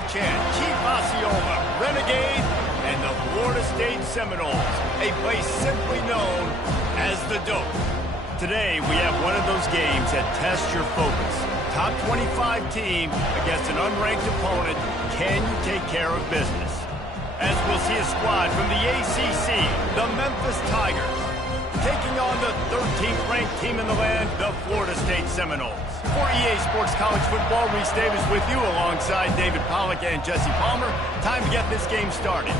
our chant, Chief Osceola, Renegade, and the Florida State Seminoles, a place simply known as the Dope. Today, we have one of those games that tests your focus. Top 25 team against an unranked opponent. Can you take care of business? As we'll see a squad from the ACC, the Memphis Tigers, taking on the 13th ranked team in the land, the Florida State Seminoles. For EA Sports College Football, Reese Davis with you alongside David Pollack and Jesse Palmer. Time to get this game started.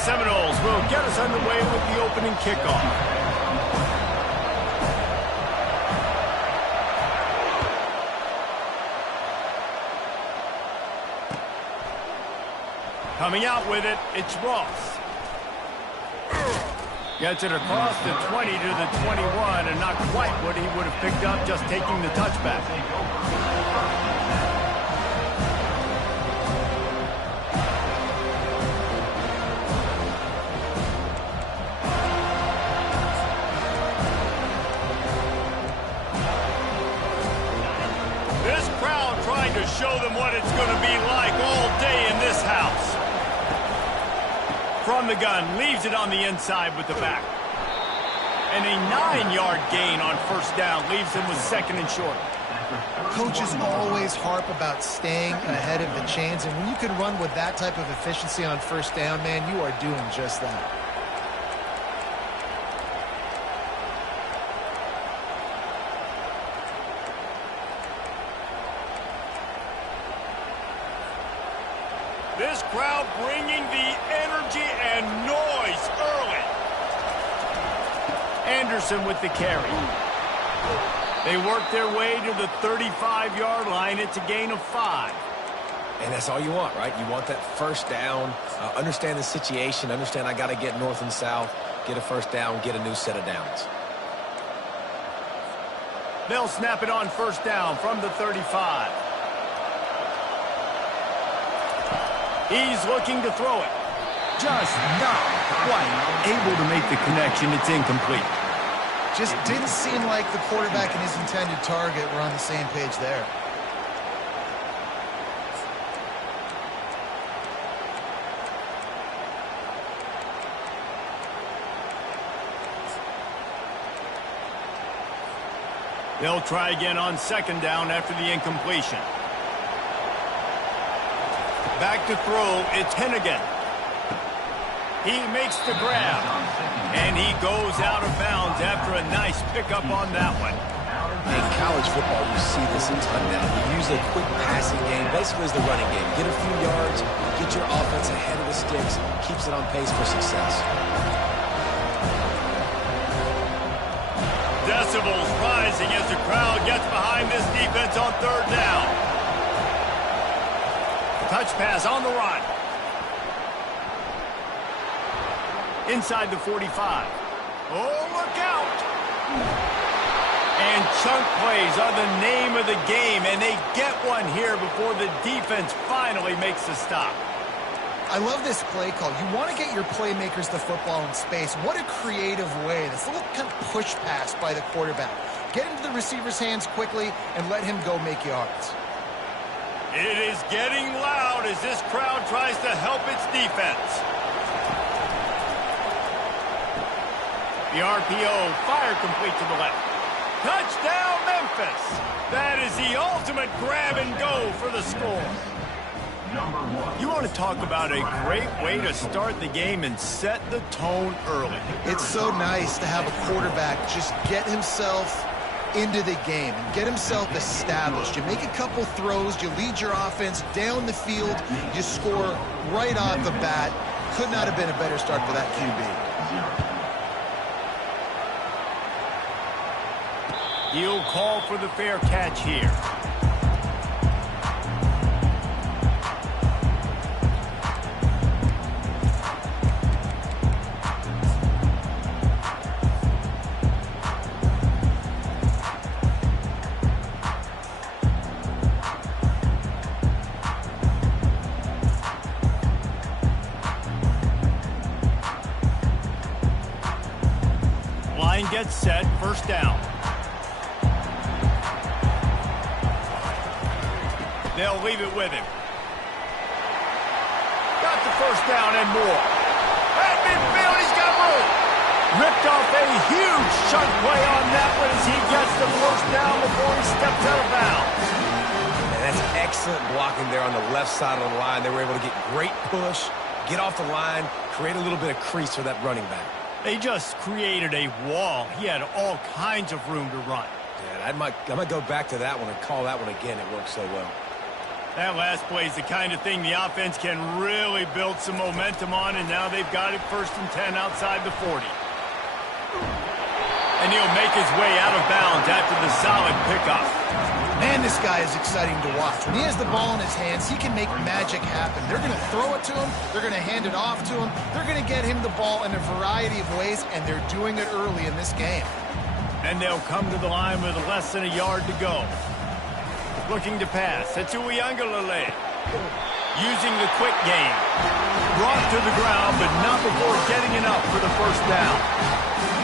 Seminoles will get us underway with the opening kickoff. Coming out with it, it's Ross. Gets it across the 20 to the 21, and not quite what he would have picked up just taking the touchback. To show them what it's going to be like all day in this house. From the gun, leaves it on the inside with the back. And a 9-yard gain on first down leaves him with second and short. Coaches always harp about staying ahead of the chains, and when you can run with that type of efficiency on first down, man, you are doing just that. This crowd bringing the energy and noise early. Anderson with the carry. They work their way to the 35-yard line. It's a gain of 5. And that's all you want, right? You want that first down, understand the situation, understand I got to get north and south, get a first down, get a new set of downs. They'll snap it on first down from the 35. He's looking to throw it. Just not quite able to make the connection. It's incomplete. Just didn't seem like the quarterback and his intended target were on the same page there. They'll try again on second down after the incompletion. Back to throw, it's Hennigan. He makes the grab, and he goes out of bounds after a nice pickup on that one. In college football, you see this a ton now. You use a quick passing game, basically as the running game. Get a few yards, get your offense ahead of the sticks, keeps it on pace for success. Decibels rising as the crowd gets behind this defense on third down. Touch pass on the run. Inside the 45. Oh, look out! And chunk plays are the name of the game, and they get one here before the defense finally makes the stop. I love this play call. You want to get your playmakers the football in space. What a creative way. This little kind of push pass by the quarterback. Get into the receiver's hands quickly and let him go make yards. It is getting loud as this crowd tries to help its defense. The RPO, fire complete to the left. Touchdown, Memphis! That is the ultimate grab and go for the score. You want to talk about a great way to start the game and set the tone early. It's so nice to have a quarterback just get himself into the game and get himself established. You make a couple throws, you lead your offense down the field, you score right off the bat. Could not have been a better start for that QB. He'll call for the fair catch here. Line gets set, first down. They'll leave it with him. Got the first down and more. At midfield, he's got room. Ripped off a huge chunk play on that one as he gets the first down before he steps out of bounds. And that's excellent blocking there on the left side of the line. They were able to get great push, get off the line, create a little bit of crease for that running back. They just created a wall. He had all kinds of room to run. Yeah, I might go back to that one and call that one again. It worked so well. That last play is the kind of thing the offense can really build some momentum on, and now they've got it 1st and 10 outside the 40. And he'll make his way out of bounds after the solid pickup. Man, this guy is exciting to watch. When he has the ball in his hands, he can make magic happen. They're going to throw it to him. They're going to hand it off to him. They're going to get him the ball in a variety of ways, and they're doing it early in this game. And they'll come to the line with less than a yard to go. Looking to pass. It's Uiagalelei. Using the quick game. Brought to the ground, but not before getting enough for the first down.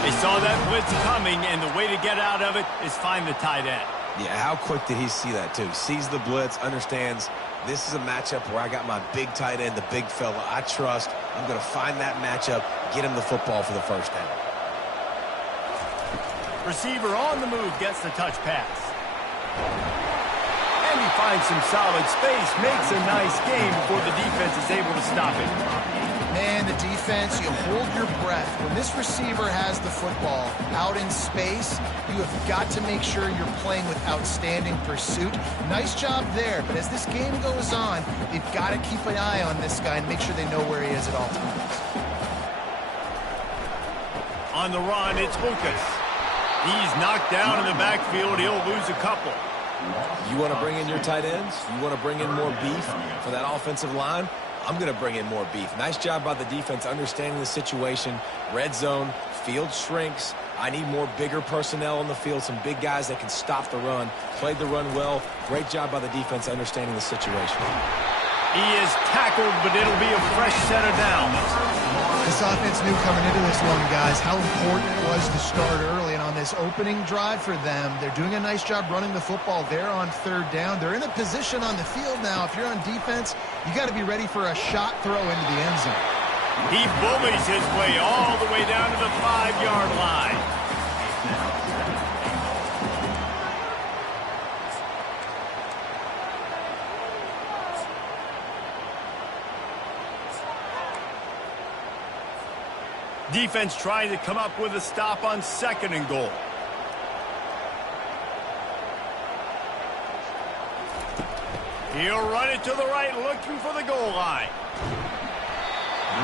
They saw that blitz coming, and the way to get out of it is find the tight end. Yeah, how quick did he see that, too? Sees the blitz, understands this is a matchup where I got my big tight end, the big fella I trust. I'm going to find that matchup, get him the football for the first down. Receiver on the move gets the touch pass. And he finds some solid space, makes a nice game before the defense is able to stop it. Man, the defense, you hold your breath. When this receiver has the football out in space, you have got to make sure you're playing with outstanding pursuit. Nice job there, but as this game goes on, they've got to keep an eye on this guy and make sure they know where he is at all times. On the run, it's Lucas. He's knocked down in the backfield. He'll lose a couple. You want to bring in your tight ends? You want to bring in more beef for that offensive line? I'm going to bring in more beef. Nice job by the defense understanding the situation. Red zone, field shrinks. I need more bigger personnel on the field, some big guys that can stop the run. Played the run well. Great job by the defense understanding the situation. He is tackled, but it'll be a fresh set of downs. This offense knew coming into this one, guys, how important it was to start early. And on this opening drive for them, they're doing a nice job running the football there on 3rd down. They're in a position on the field now. If you're on defense, you got to be ready for a shot throw into the end zone. He bullies his way all the way down to the 5-yard line. Defense trying to come up with a stop on 2nd and goal. He'll run it to the right, looking for the goal line.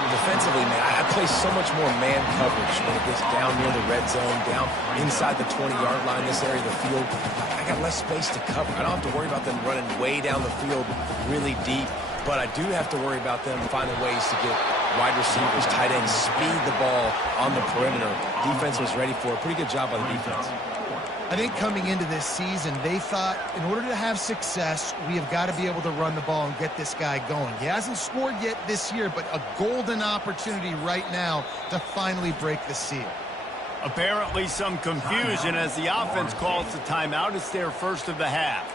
Defensively, man, I play so much more man coverage when it gets down near the red zone, down inside the 20-yard line, this area of the field. I got less space to cover. I don't have to worry about them running way down the field really deep, but I do have to worry about them finding ways to get wide receivers, tight ends, speed the ball on the perimeter. Defense was ready for it. Pretty good job by the defense. I think coming into this season, they thought in order to have success, we have got to be able to run the ball and get this guy going. He hasn't scored yet this year, but a golden opportunity right now to finally break the seal. Apparently some confusion as the offense calls the timeout. It's their first of the half.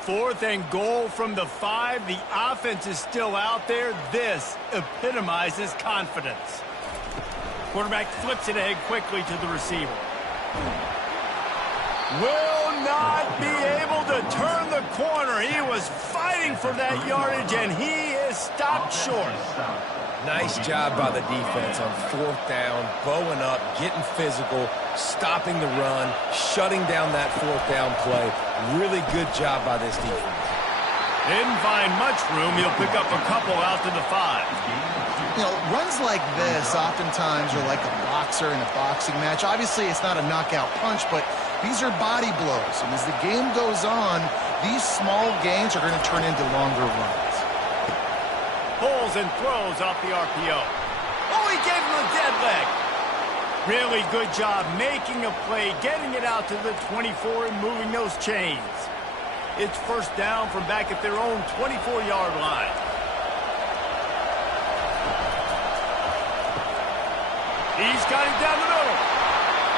Fourth and goal from the 5. The offense is still out there. This epitomizes confidence. Quarterback flips it ahead quickly to the receiver. Will not be able to turn the corner. He was fighting for that yardage, and he is stopped short. Nice job by the defense on 4th down, bowing up, getting physical, stopping the run, shutting down that 4th down play. Really good job by this defense. Didn't find much room. He'll pick up a couple out to the 5. You know, runs like this oftentimes are like a boxer in a boxing match. Obviously, it's not a knockout punch, but these are body blows. And as the game goes on, these small gains are going to turn into longer runs. Pulls and throws off the RPO. Oh, he gave him a dead leg. Really good job making a play, getting it out to the 24 and moving those chains. It's first down from back at their own 24-yard line. He's got it down the middle.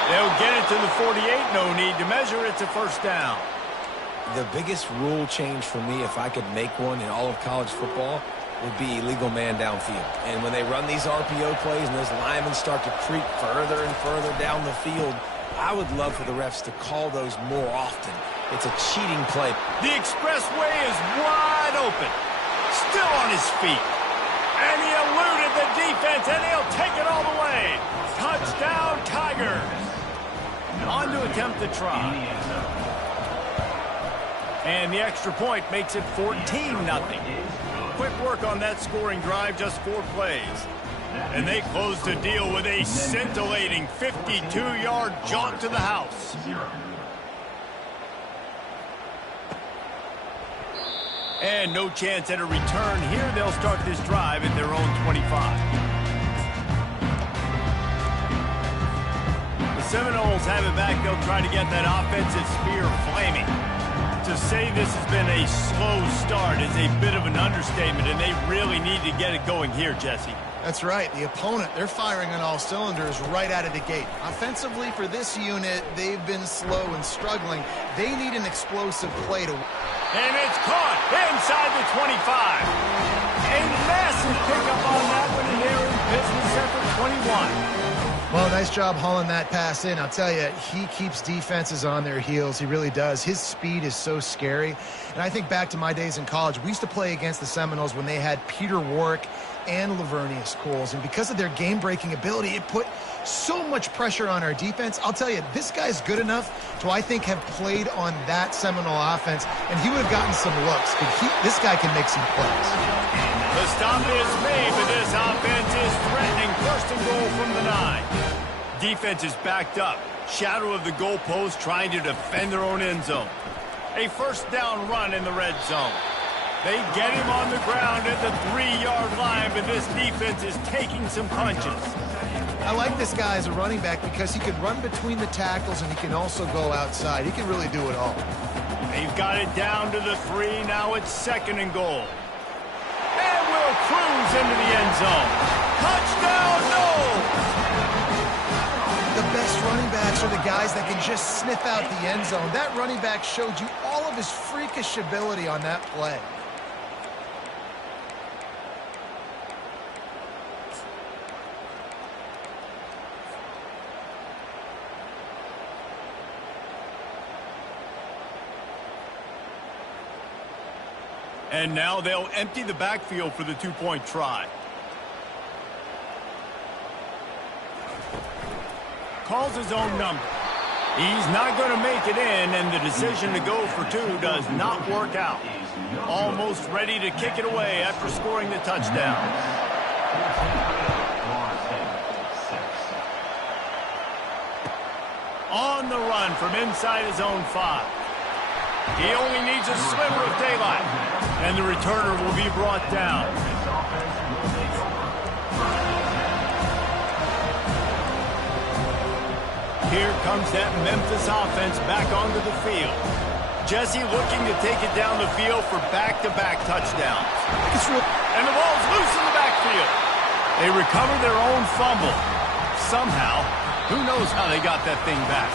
They'll get it to the 48. No need to measure. It's a first down. The biggest rule change for me, if I could make one in all of college football, would be illegal man downfield. And when they run these RPO plays and those linemen start to creep further and further down the field, I would love for the refs to call those more often. It's a cheating play. The expressway is wide open. Still on his feet. And he eluded the defense, and he'll take it all the way. Touchdown, Tigers. On to attempt the try. And the extra point makes it 14-0. Quick work on that scoring drive, just 4 plays. And they close the deal with a scintillating 52-yard jaunt to the house. And no chance at a return here. They'll start this drive at their own 25. The Seminoles have it back. They'll try to get that offensive spear flaming. To say this has been a slow start is a bit of an understatement, and they really need to get it going here, Jesse. That's right. The opponent, they're firing on all cylinders right out of the gate. Offensively, for this unit, they've been slow and struggling. They need an explosive play to... And it's caught inside the 25. A massive pickup on that one, and they're in business at the 21. Well, nice job hauling that pass in. I'll tell you, he keeps defenses on their heels. He really does. His speed is so scary. And I think back to my days in college, we used to play against the Seminoles when they had Peter Warrick and Lavernius Coles. And because of their game-breaking ability, it put so much pressure on our defense. I'll tell you, this guy's good enough to, I think, have played on that Seminole offense, and he would have gotten some looks. But this guy can make some plays. The stop is made, but this offense is threatening. First and goal from the 9. Defense is backed up. Shadow of the goalpost, trying to defend their own end zone. A first down run in the red zone. They get him on the ground at the 3-yard line, but this defense is taking some punches. I like this guy as a running back because he can run between the tackles and he can also go outside. He can really do it all. They've got it down to the 3. Now it's second and goal. And will cruise into the end zone. Touchdown, no! The best running backs are the guys that can just sniff out the end zone. That running back showed you all of his freakish ability on that play. And now they'll empty the backfield for the 2-point try. Calls his own number. He's not going to make it in, and the decision to go for 2 does not work out. Almost ready to kick it away after scoring the touchdown. On the run from inside his own 5. He only needs a sliver of daylight, and the returner will be brought down. Here comes that Memphis offense back onto the field. Jesse looking to take it down the field for back-to-back touchdowns. And the ball's loose in the backfield. They recover their own fumble. Somehow, who knows how they got that thing back.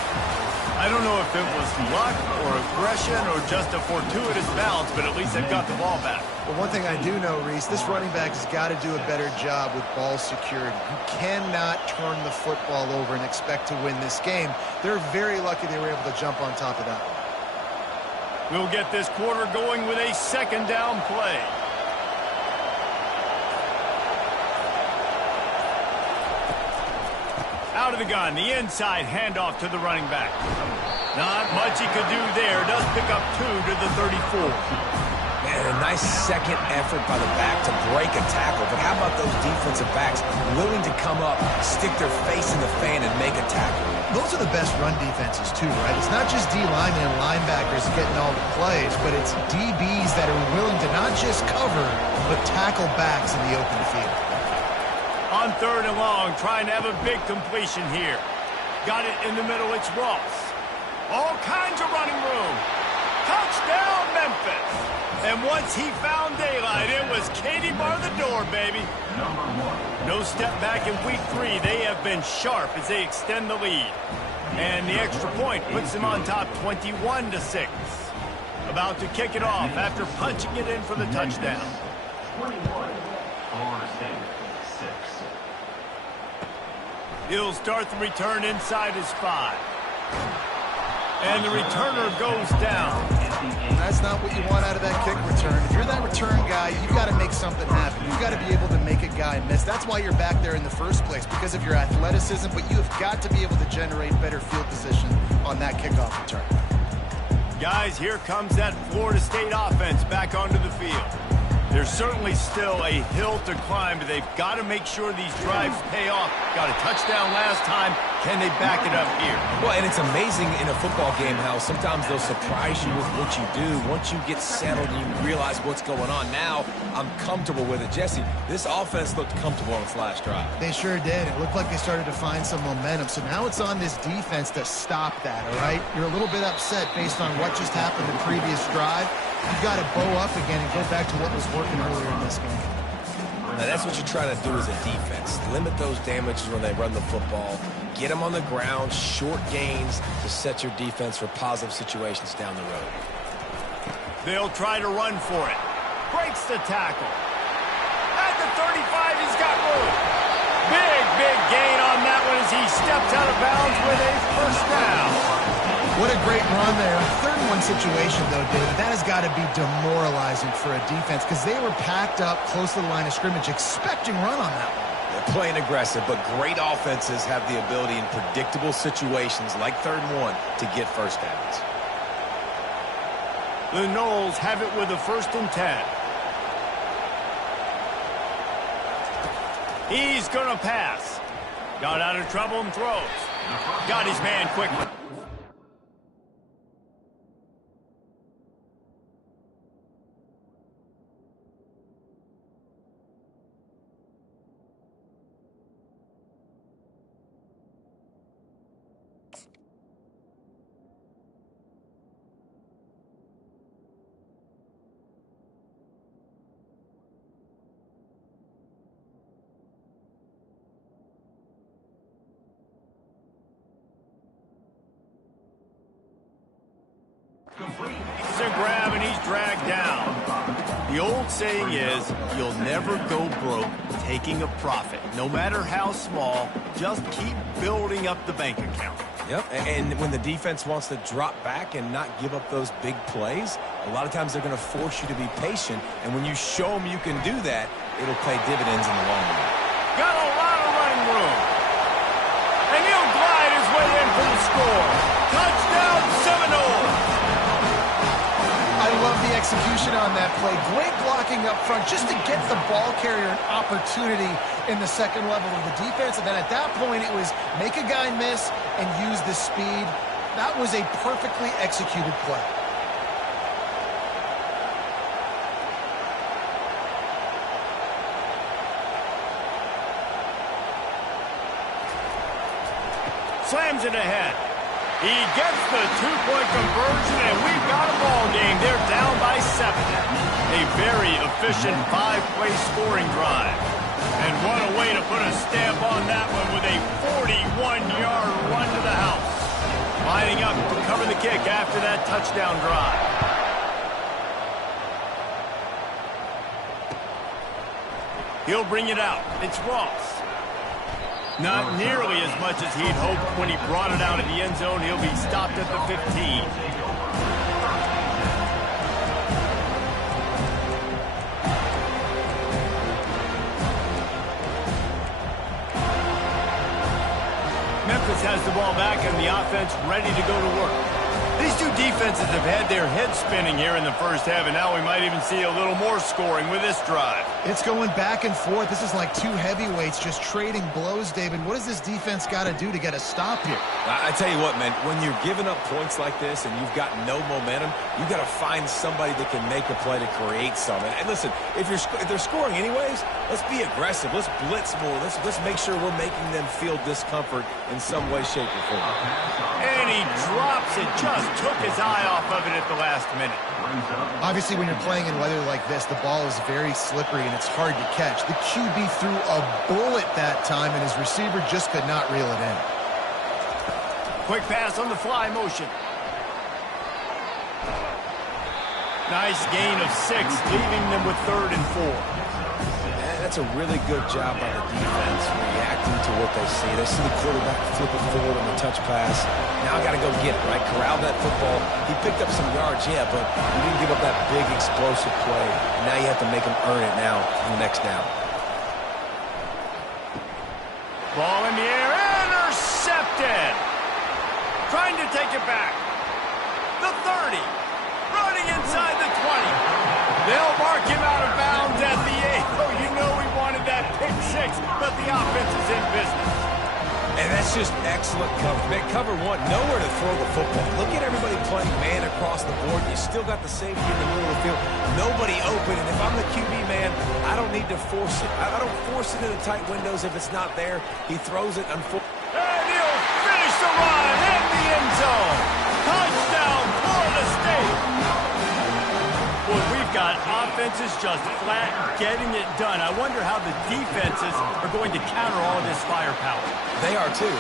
I don't know if it was luck or aggression or just a fortuitous bounce, but at least they've got the ball back. Well, one thing I do know, Reese, this running back has got to do a better job with ball security. You cannot turn the football over and expect to win this game. They're very lucky they were able to jump on top of that one. We'll get this quarter going with a second down play. Out of the gun, the inside handoff to the running back. Not much he could do there. Does pick up 2 to the 34. Man, And a nice second effort by the back to break a tackle. But how about those defensive backs willing to come up, stick their face in the fan, and make a tackle? Those are the best run defenses, too, right? It's not just D linemen and linebackers getting all the plays, but it's DBs that are willing to not just cover, but tackle backs in the open field. On 3rd and long, trying to have a big completion here. Got it in the middle, it's Ross. All kinds of running room. Touchdown, Memphis. And once he found daylight, it was Katie bar the door, baby. No step back in week 3. They have been sharp as they extend the lead. And the extra point puts them on top 21-6. About to kick it off after punching it in for the touchdown. 21, Florida State, 6. He'll start the return inside his 5. And the returner goes down. That's not what you want out of that kick return. If you're that return guy, you've got to make something happen. You've got to be able to make a guy miss. That's why you're back there in the first place, because of your athleticism, but you have got to be able to generate better field position on that kickoff return. Guys, here comes that Florida State offense back onto the field. There's certainly still a hill to climb, but they've got to make sure these drives pay off. Got a touchdown last time. Can they back it up here? Well, and it's amazing in a football game how sometimes they'll surprise you with what you do. Once you get settled and you realize what's going on, now I'm comfortable with it. Jesse, this offense looked comfortable on its last drive. They sure did. It looked like they started to find some momentum. So now it's on this defense to stop that, all right? You're a little bit upset based on what just happened the previous drive. You've got to bow up again and go back to what was working earlier in this game. Now, that's what you're trying to do as a defense. Limit those damages when they run the football. Get them on the ground, short gains to set your defense for positive situations down the road. They'll try to run for it. Breaks the tackle. At the 35, he's got room. Big gain on that one as he steps out of bounds with a first down. What a great run there. A 3rd-and-1 situation, though, David. That has got to be demoralizing for a defense because they were packed up close to the line of scrimmage, expecting run on that one. They're playing aggressive, but great offenses have the ability in predictable situations like 3rd and 1 to get first downs. The Noles have it with a 1st and 10. He's going to pass. Got out of trouble and throws. Got his man quickly. He's a grab and he's dragged down. The old saying is, you'll never go broke taking a profit. No matter how small, just keep building up the bank account. Yep, and when the defense wants to drop back and not give up those big plays, a lot of times they're going to force you to be patient. And when you show them you can do that, it'll pay dividends in the long run. Got a lot of running room. And he'll glide his way in for the score. Touchdown, Seminoles. I love the execution on that play. Great blocking up front just to get the ball carrier an opportunity in the second level of the defense. And then at that point, it was make a guy miss and use the speed. That was a perfectly executed play. Slams it ahead. He gets the two-point conversion, and we've got a ball game. They're down by 7. A very efficient 5-play scoring drive. And what a way to put a stamp on that one with a 41-yard run to the house. Lining up to cover the kick after that touchdown drive. He'll bring it out. It's Ross. Not nearly as much as he'd hoped when he brought it out of the end zone. He'll be stopped at the 15. Memphis has the ball back and the offense ready to go to work. These two defenses have had their heads spinning here in the first half, and now we might even see a little more scoring with this drive. It's going back and forth. This is like two heavyweights just trading blows, David. What does this defense got to do to get a stop here? I tell you what, man, when you're giving up points like this and you've got no momentum, you got to find somebody that can make a play to create something. And listen, if they're scoring anyways, let's be aggressive. Let's blitz more. Let's make sure we're making them feel discomfort in some way, shape, or form. And he drops it, just took his eye off of it at the last minute. Obviously, when you're playing in weather like this, the ball is very slippery and it's hard to catch. The QB threw a bullet that time, and his receiver just could not reel it in. Quick pass on the fly motion. Nice gain of 6, leaving them with 3rd and 4. That's a really good job by the defense, reacting to what they see. They see the quarterback flip it forward on the touch pass. Now I got to go get it, right? Corral that football. He picked up some yards, yeah, but he didn't give up that big explosive play. And now you have to make him earn it now on the next down. Ball in the air, intercepted. Trying to take it back. The 30, running inside the 20. They'll mark him out of bounds at the 8. Oh, you know he wanted that pick 6, but the offense is in business. And that's just excellent cover. Man, cover 1, nowhere to throw the football. Look at everybody playing man across the board. You still got the safety in the middle of the field. Nobody open, and if I'm the QB, man, I don't need to force it. I don't force it into tight windows if it's not there. He throws it, and he'll finish the run in the end zone. Touchdown, Florida State. Well, we've got offenses just flat getting it done. I wonder how the defenses are going to counter all of this firepower. They are too.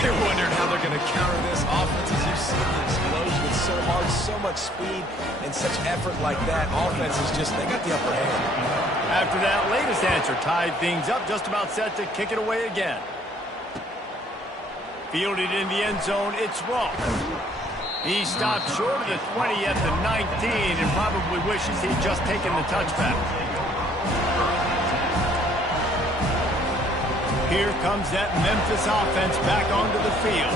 They're wondering how they're going to counter this. Offenses, you've seen the explosion. It's so hard, so much speed, and such effort like that. Offenses just, they got the upper hand. After that latest answer, tied things up, just about set to kick it away again. Fielded in the end zone, it's Ross. He stopped short of the 20 at the 19 and probably wishes he'd just taken the touchback. Here comes that Memphis offense back onto the field.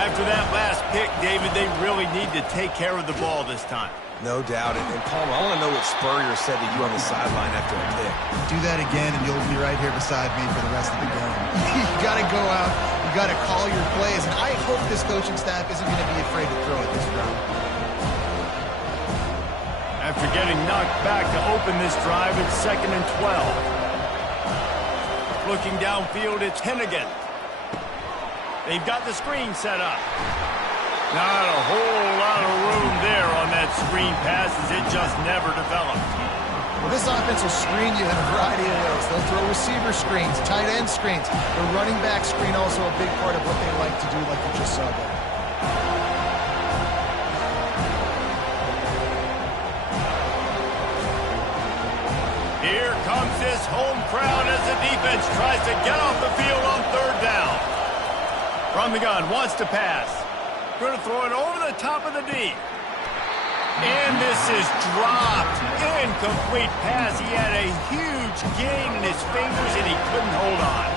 After that last pick, David, they really need to take care of the ball this time. No doubt. And Palmer, I want to know what Spurrier said to you on the sideline after a pick. Do that again, and you'll be right here beside me for the rest of the game. You got to go out. You got to call your plays, and I hope this coaching staff isn't going to be afraid to throw it this round. After getting knocked back to open this drive, it's 2nd and 12. Looking downfield, it's Hennigan. They've got the screen set up. Not a whole lot of room there on that screen pass as it just never developed. Well, this offense will screen you in a variety of ways. They'll throw receiver screens, tight end screens. The running back screen also a big part of what they like to do, like you just saw there. Here comes this home crowd as the defense tries to get off the field on 3rd down. From the gun, wants to pass. Going to throw it over the top of the D. And this is dropped. Incomplete pass. He had a huge gain in his fingers, and he couldn't hold on.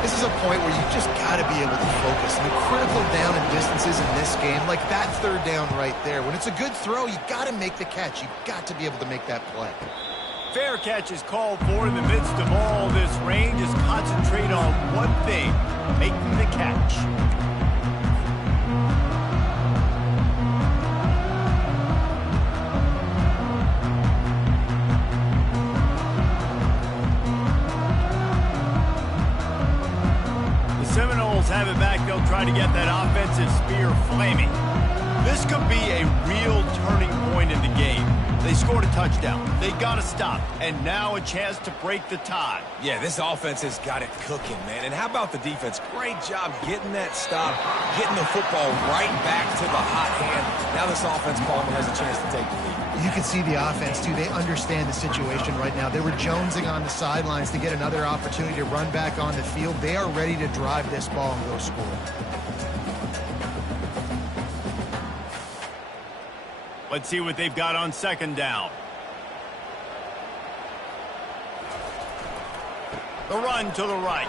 This is a point where you just got to be able to focus. And the critical down and distances in this game, like that 3rd down right there, when it's a good throw, you got to make the catch. You got to be able to make that play. Fair catch is called for in the midst of all this rain. Just concentrate on one thing, making the catch. Seminoles have it back. They'll try to get that offensive spear flaming. This could be a real turning point in the game. They scored a touchdown. They got to stop. And now a chance to break the tie. Yeah, this offense has got it cooking, man. And how about the defense? Great job getting that stop, getting the football right back to the hot hand. Now this offense, Palmer, has a chance to take the lead. You can see the offense, too. They understand the situation right now. They were jonesing on the sidelines to get another opportunity to run back on the field. They are ready to drive this ball and go score. Let's see what they've got on 2nd down. The run to the right.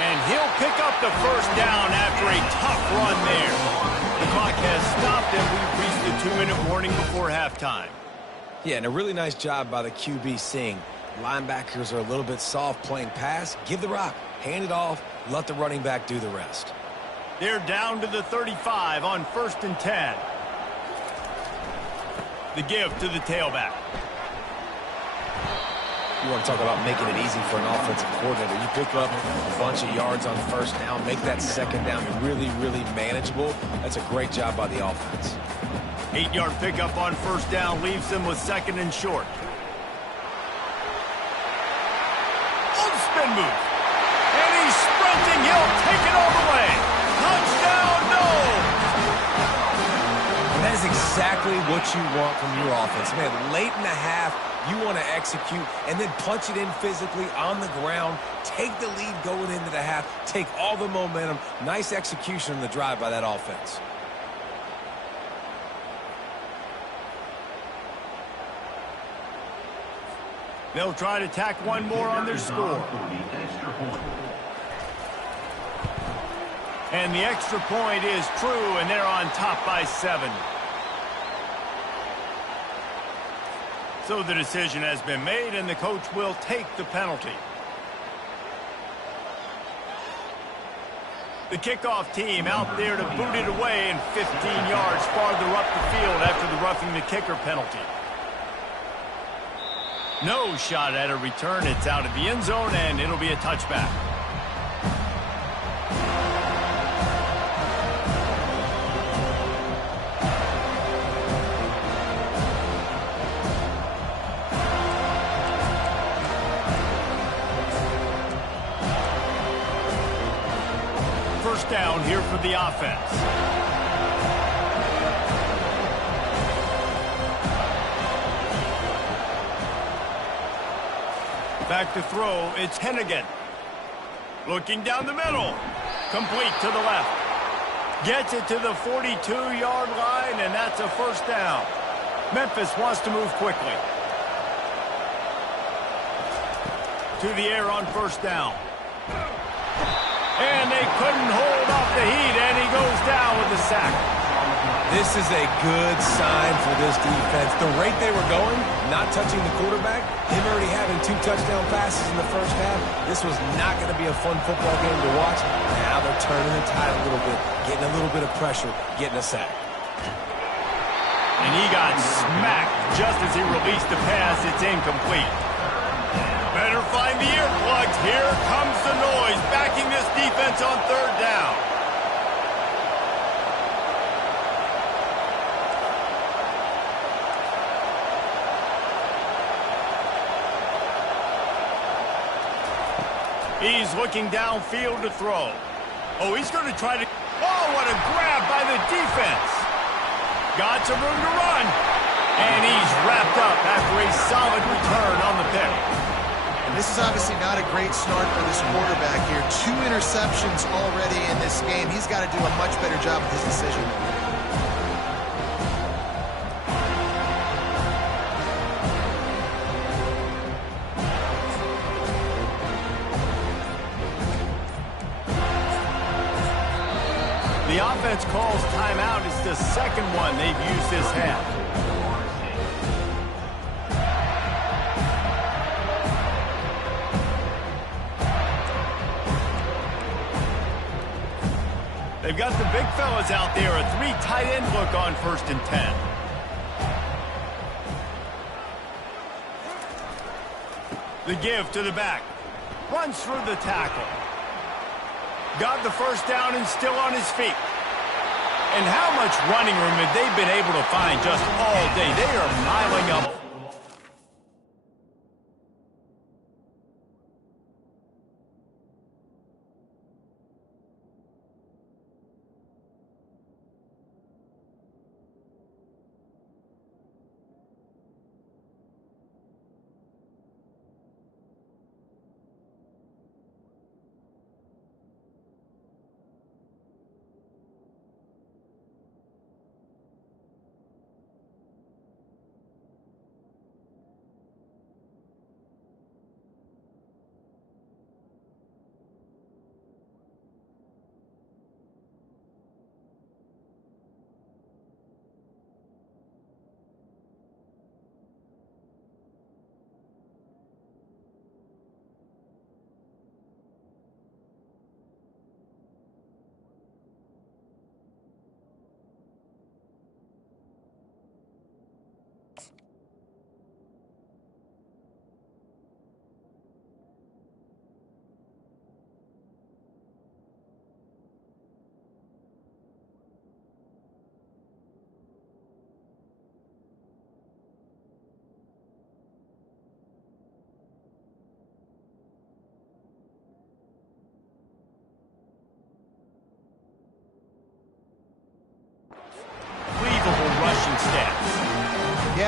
And he'll pick up the first down after a tough run there. The clock has stopped, and we've reached the 2-minute warning before halftime. Yeah, and a really nice job by the QB seeing linebackers are a little bit soft playing pass. Give the rock, hand it off, let the running back do the rest. They're down to the 35 on 1st and 10. The give to the tailback. You want to talk about making it easy for an offensive coordinator. You pick up a bunch of yards on 1st down, make that 2nd down really, really manageable. That's a great job by the offense. 8-yard pickup on 1st down leaves them with 2nd and short. On spin move. And he's sprinting. He'll take it all the way. Touchdown, no! That is exactly what you want from your offense. Man, late in the half, you want to execute and then punch it in physically on the ground. Take the lead going into the half. Take all the momentum. Nice execution on the drive by that offense. They'll try to tack one more on their score. And the extra point is true, and they're on top by 7. So the decision has been made, and the coach will take the penalty. The kickoff team out there to boot it away, and 15 yards farther up the field after the roughing the kicker penalty. No shot at a return. It's out of the end zone, and it'll be a touchback. First down here for the offense. Back to throw, it's Hennigan. Looking down the middle. Complete to the left. Gets it to the 42-yard line, and that's a first down. Memphis wants to move quickly. To the air on first down. And they couldn't hold off the heat, and he goes down with a sack. This is a good sign for this defense. The rate they were going, not touching the quarterback, him already having 2 touchdown passes in the first half, this was not going to be a fun football game to watch. Now they're turning the tide a little bit, getting a little bit of pressure, getting a sack. And he got smacked just as he released the pass. It's incomplete. Better find the earplugs. Here comes the noise, backing this defense on 3rd down. He's looking downfield to throw. Oh, he's going to try to... Oh, what a grab by the defense. Got some room to run. And he's wrapped up after a solid return on the pick. And this is obviously not a great start for this quarterback here. 2 interceptions already in this game. He's got to do a much better job with his decision. The offense calls timeout. It's the 2nd one they've used this half. They've got the big fellas out there. A 3 tight end look on 1st and 10. The give to the back. Runs through the tackle. Got the first down and still on his feet. And how much running room have they been able to find just all day? They are miling up.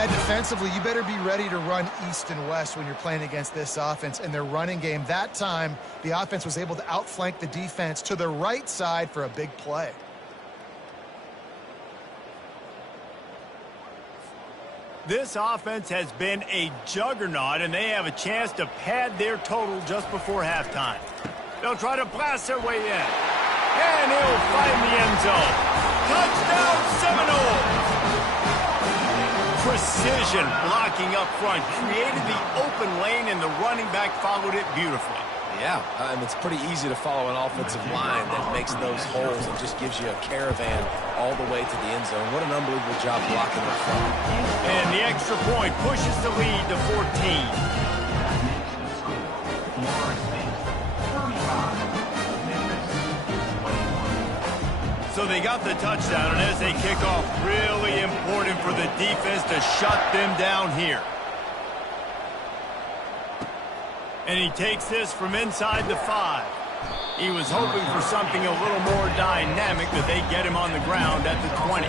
Yeah, defensively, you better be ready to run east and west when you're playing against this offense and their running game. That time, the offense was able to outflank the defense to the right side for a big play. This offense has been a juggernaut, and they have a chance to pad their total just before halftime. They'll try to blast their way in. And he'll find the end zone. Touchdown, Seminoles! Precision blocking up front created the open lane, and the running back followed it beautifully. Yeah, and it's pretty easy to follow an offensive line that makes those holes and just gives you a caravan all the way to the end zone. What an unbelievable job blocking up front. And the extra point pushes the lead to 14. So they got the touchdown, and as they kick off, really important for the defense to shut them down here. And he takes this from inside the 5. He was hoping for something a little more dynamic, but they get him on the ground at the 20.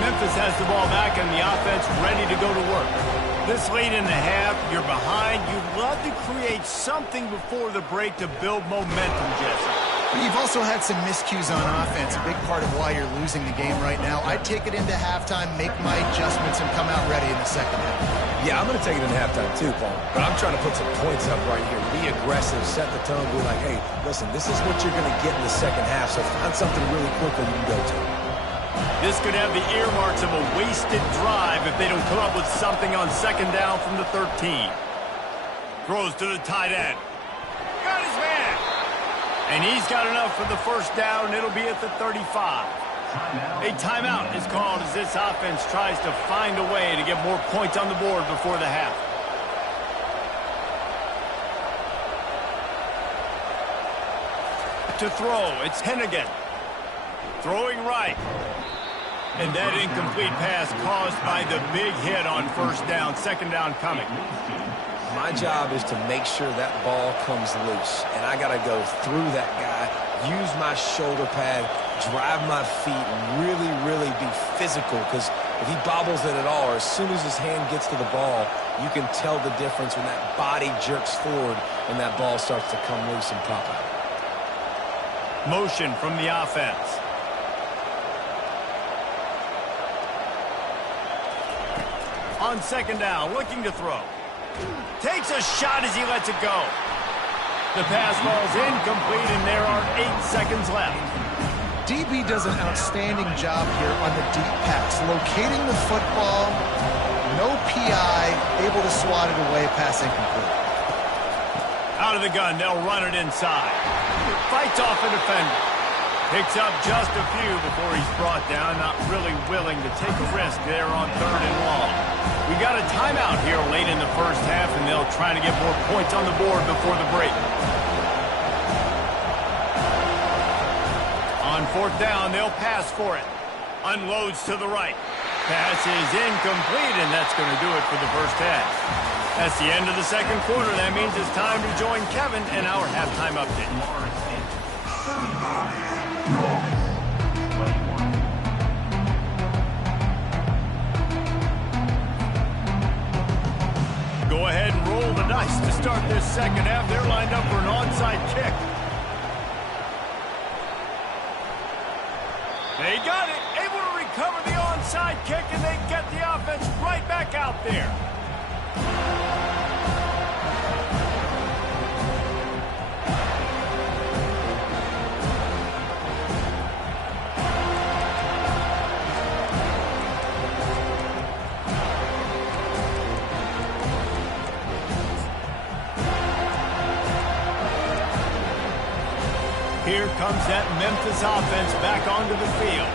Memphis has the ball back, and the offense ready to go to work. This late in the half, you're behind. You'd love to create something before the break to build momentum, Jesse. But you've also had some miscues on offense, a big part of why you're losing the game right now. I'd take it into halftime, make my adjustments, and come out ready in the second half. Yeah, I'm going to take it into halftime too, Paul. But I'm trying to put some points up right here. Be aggressive, set the tone, be like, hey, listen, this is what you're going to get in the second half, so find something really quickly you can go to. This could have the earmarks of a wasted drive if they don't come up with something on second down from the 13. Throws to the tight end. Got his man. And he's got enough for the first down. It'll be at the 35. A timeout is called as this offense tries to find a way to get more points on the board before the half. To throw, it's Hennigan. Throwing right. And that incomplete pass caused by the big hit on first down. Second down coming. My job is to make sure that ball comes loose. And I got to go through that guy, use my shoulder pad, drive my feet, and really, really be physical. Because if he bobbles it at all, or as soon as his hand gets to the ball, you can tell the difference when that body jerks forward and that ball starts to come loose and pop out. Motion from the offense. On second down, looking to throw. Takes a shot as he lets it go. The pass falls incomplete, and there are 8 seconds left. DB does an outstanding job here on the deep pass, locating the football, no PI, able to swat it away, pass incomplete. Out of the gun, they'll run it inside. Fights off a defender. Picks up just a few before he's brought down, not really willing to take a risk there on third and long. We got a timeout here late in the first half, and they'll try to get more points on the board before the break. On fourth down, they'll pass for it. Unloads to the right. Pass is incomplete, and that's going to do it for the first half. That's the end of the second quarter. That means it's time to join Kevin and our halftime update. Go ahead and roll the dice to start this second half. They're lined up for an onside kick. They got it, able to recover the onside kick, and they get the offense right back out there. Here comes that Memphis offense back onto the field.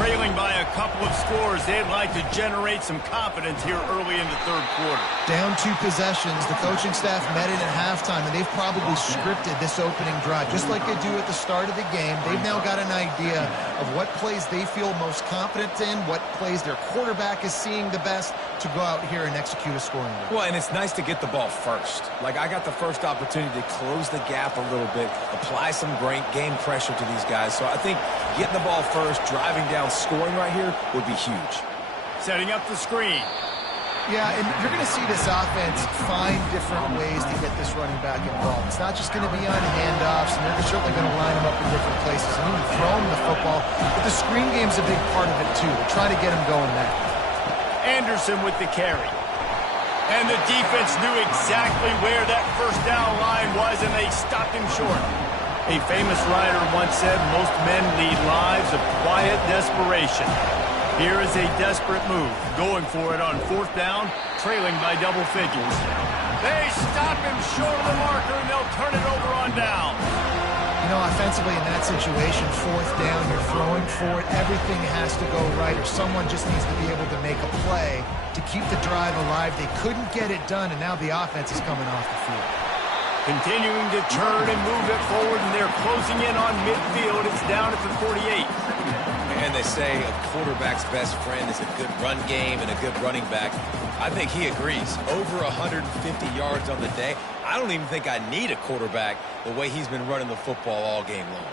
Trailing by a couple of scores, they'd like to generate some confidence here early in the third quarter. Down 2 possessions, the coaching staff met it at halftime, and they've probably scripted this opening drive. Just like they do at the start of the game, they've now got an idea of what plays they feel most confident in, what plays their quarterback is seeing the best to go out here and execute a scoring drive. Well, and it's nice to get the ball first. Like, I got the first opportunity to close the gap a little bit, apply some great game pressure to these guys. So I think getting the ball first, driving down, scoring right here would be huge. Setting up the screen. Yeah, and you're going to see this offense find different ways to get this running back involved. It's not just going to be on handoffs, and they're certainly going to line him up in different places and even throw him the football. But the screen game's a big part of it, too. They're trying to get him going there. Anderson with the carry. And the defense knew exactly where that first down line was, and they stopped him short. A famous writer once said, most men lead lives of quiet desperation. Here is a desperate move, going for it on fourth down, trailing by double figures. They stop him short of the marker, and they'll turn it over on down. You know, offensively in that situation, fourth down, you're throwing for it, everything has to go right, or someone just needs to be able to make a play to keep the drive alive. They couldn't get it done, and now the offense is coming off the field. Continuing to turn and move it forward, and they're closing in on midfield. It's down at the 48. And they say a quarterback's best friend is a good run game and a good running back. I think he agrees. Over 150 yards on the day. I don't even think I need a quarterback the way he's been running the football all game long.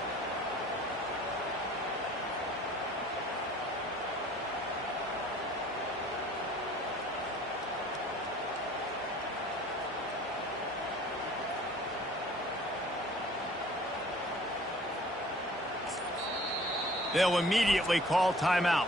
They'll immediately call timeout.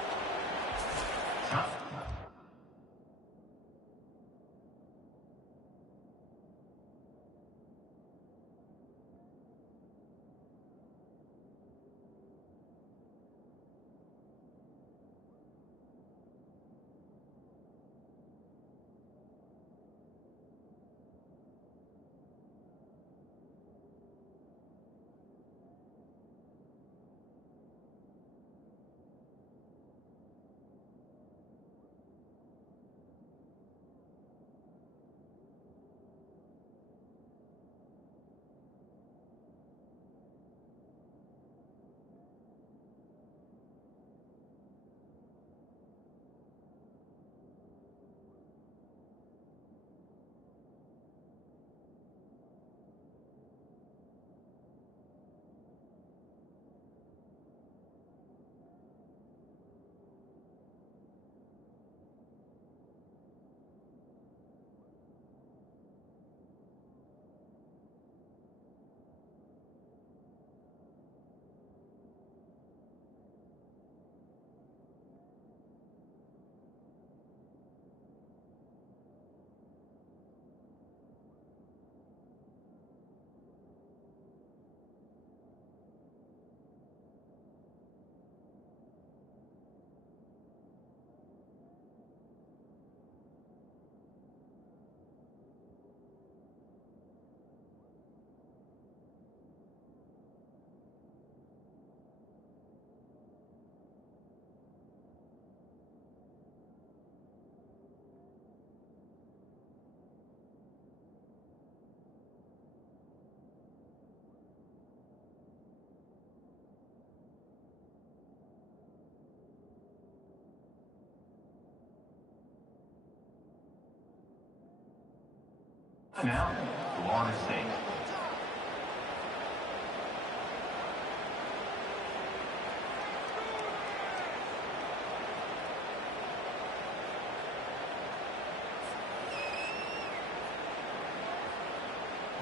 Now, Florida State.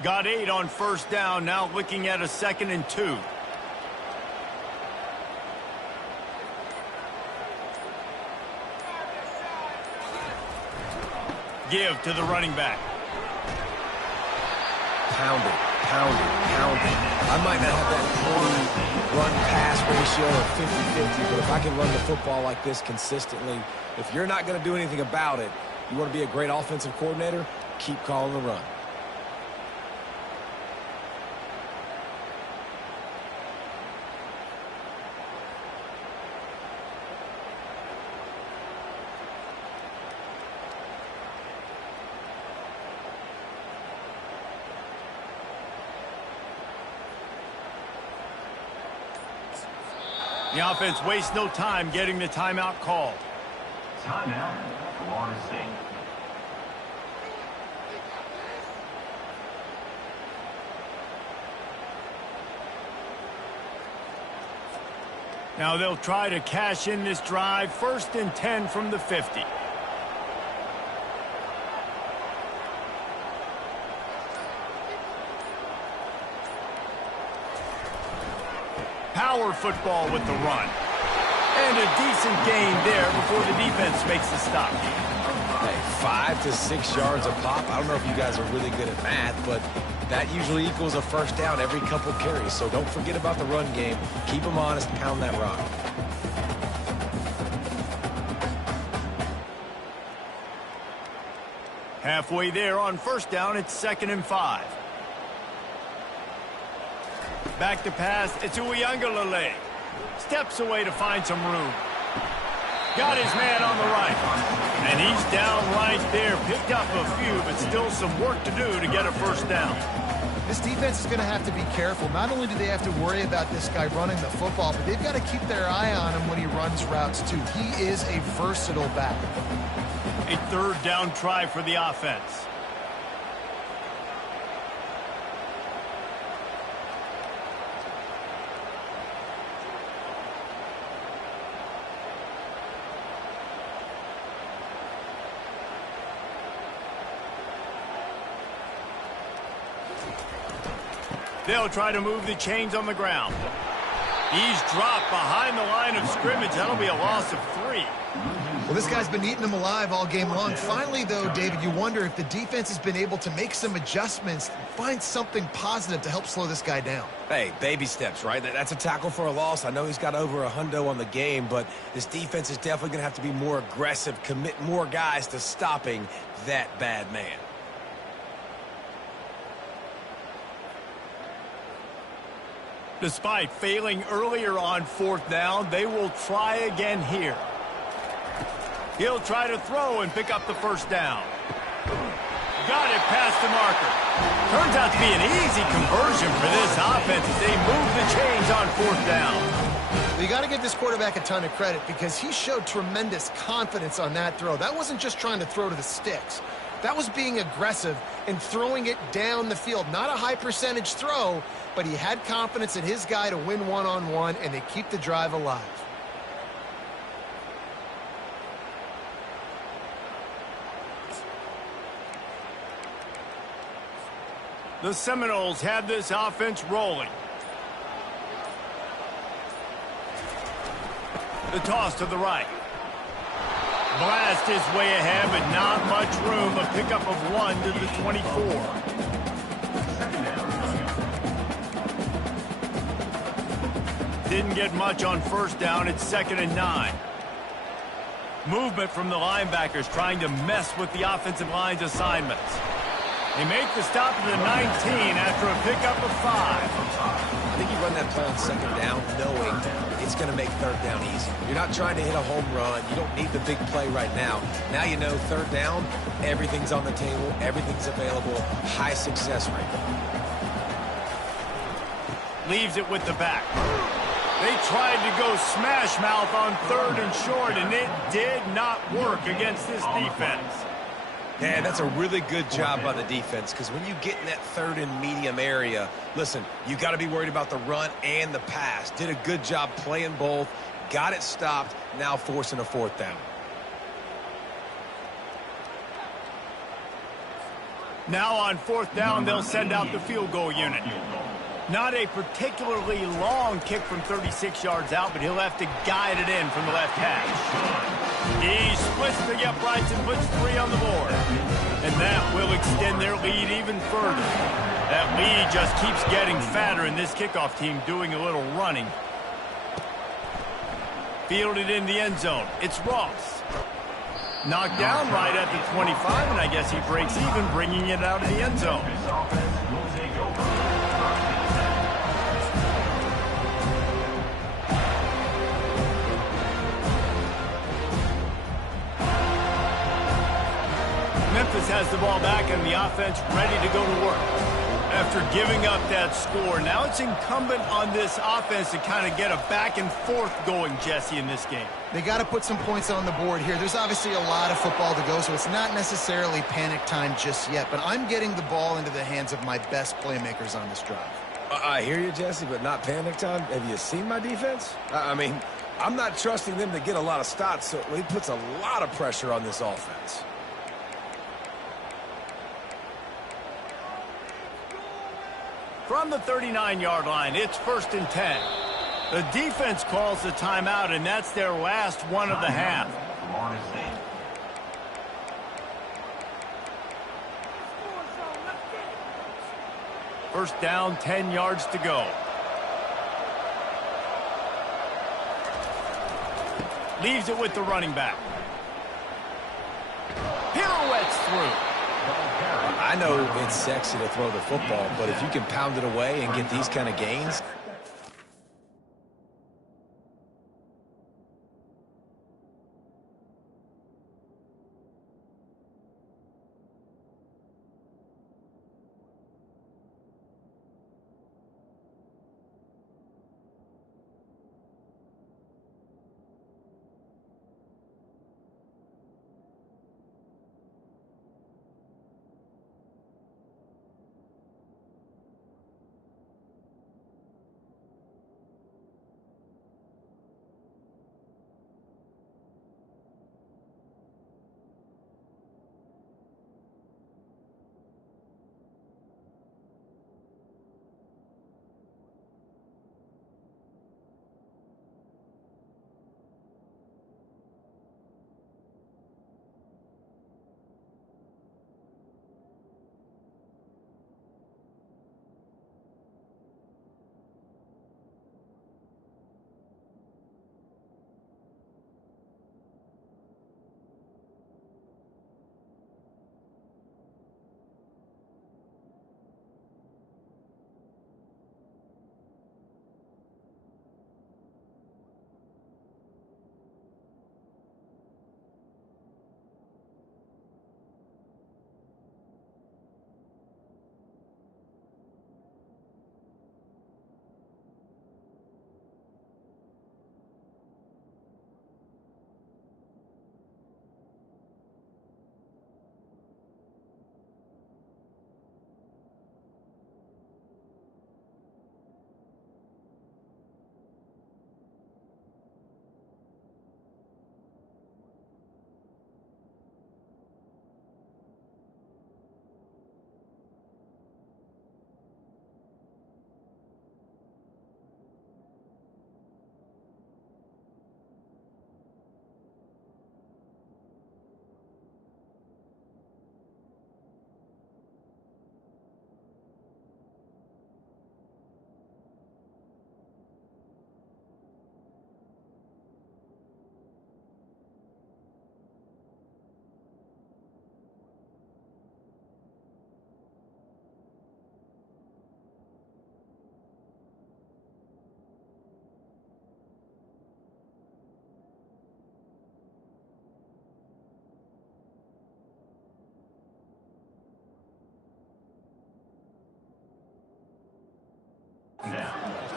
Got 8 on first down, now looking at a 2nd and 2. Give to the running back. Pounding, pounding, pounding. I might not have that 40 run-pass ratio of 50-50, but if I can run the football like this consistently, if you're not going to do anything about it, you want to be a great offensive coordinator, keep calling the run. The offense wastes no time getting the timeout called. Timeout, Florida State. Now they'll try to cash in this drive. 1st and 10 from the 50. Power football with the run. And a decent gain there before the defense makes the stop. Hey, 5 to 6 yards a pop. I don't know if you guys are really good at math, but that usually equals a first down every couple carries. So don't forget about the run game. Keep them honest, pound that rock. Halfway there on 1st down, it's 2nd and 5. Back to pass, it's Uiagalelei. Steps away to find some room. Got his man on the right. And he's down right there. Picked up a few, but still some work to do to get a 1st down. This defense is going to have to be careful. Not only do they have to worry about this guy running the football, but they've got to keep their eye on him when he runs routes too. He is a versatile back. A 3rd down try for the offense. They'll try to move the chains on the ground. He's dropped behind the line of scrimmage. That'll be a loss of 3. Well, this guy's been eating them alive all game long. Finally, though, David, you wonder if the defense has been able to make some adjustments, find something positive to help slow this guy down. Hey, baby steps, right? That's a tackle for a loss. I know he's got over $100 on the game, but this defense is definitely going to have to be more aggressive, commit more guys to stopping that bad man. Despite failing earlier on 4th down, they will try again here. He'll try to throw and pick up the 1st down. Got it past the marker. Turns out to be an easy conversion for this offense as they move the chains on 4th down. Well, you got to give this quarterback a ton of credit because he showed tremendous confidence on that throw. That wasn't just trying to throw to the sticks. That was being aggressive and throwing it down the field. Not a high percentage throw, but he had confidence in his guy to win one-on-one, and they keep the drive alive. The Seminoles have this offense rolling. The toss to the right. Blast his way ahead, but not much room. A pickup of 1 to the 24. Didn't get much on 1st down. It's 2nd and 9. Movement from the linebackers trying to mess with the offensive line's assignments. They make the stop at the 19 after a pickup of 5. I think you run that play on 2nd down knowing it's going to make 3rd down easy. You're not trying to hit a home run. You don't need the big play right now. Now you know 3rd down, everything's on the table, everything's available, high success rate. Leaves it with the back. They tried to go smash mouth on 3rd and short, and it did not work against this defense. Yeah, that's a really good job by the defense because when you get in that 3rd and medium area, listen, you got to be worried about the run and the pass. Did a good job playing both, got it stopped, now forcing a 4th down. Now on 4th down, they'll send out the field goal unit. Not a particularly long kick from 36 yards out, but he'll have to guide it in from the left hash. He splits the uprights and puts 3 on the board. And that will extend their lead even further. That lead just keeps getting fatter, and this kickoff team doing a little running. Fielded in the end zone. It's Ross. Knocked down right at the 25, and I guess he breaks even, bringing it out of the end zone. Memphis has the ball back and the offense ready to go to work. After giving up that score, now it's incumbent on this offense to kind of get a back and forth going, Jesse, in this game. They got to put some points on the board here. There's obviously a lot of football to go, so it's not necessarily panic time just yet, but I'm getting the ball into the hands of my best playmakers on this drive. I hear you, Jesse, but not panic time. Have you seen my defense? I mean, I'm not trusting them to get a lot of stops, so he puts a lot of pressure on this offense. From the 39-yard line, it's 1st and 10. The defense calls the timeout, and that's their last one of the half. Florida State. First down, 10 yards to go. Leaves it with the running back. Pirouettes through. I know it's sexy to throw the football, but if you can pound it away and get these kind of gains.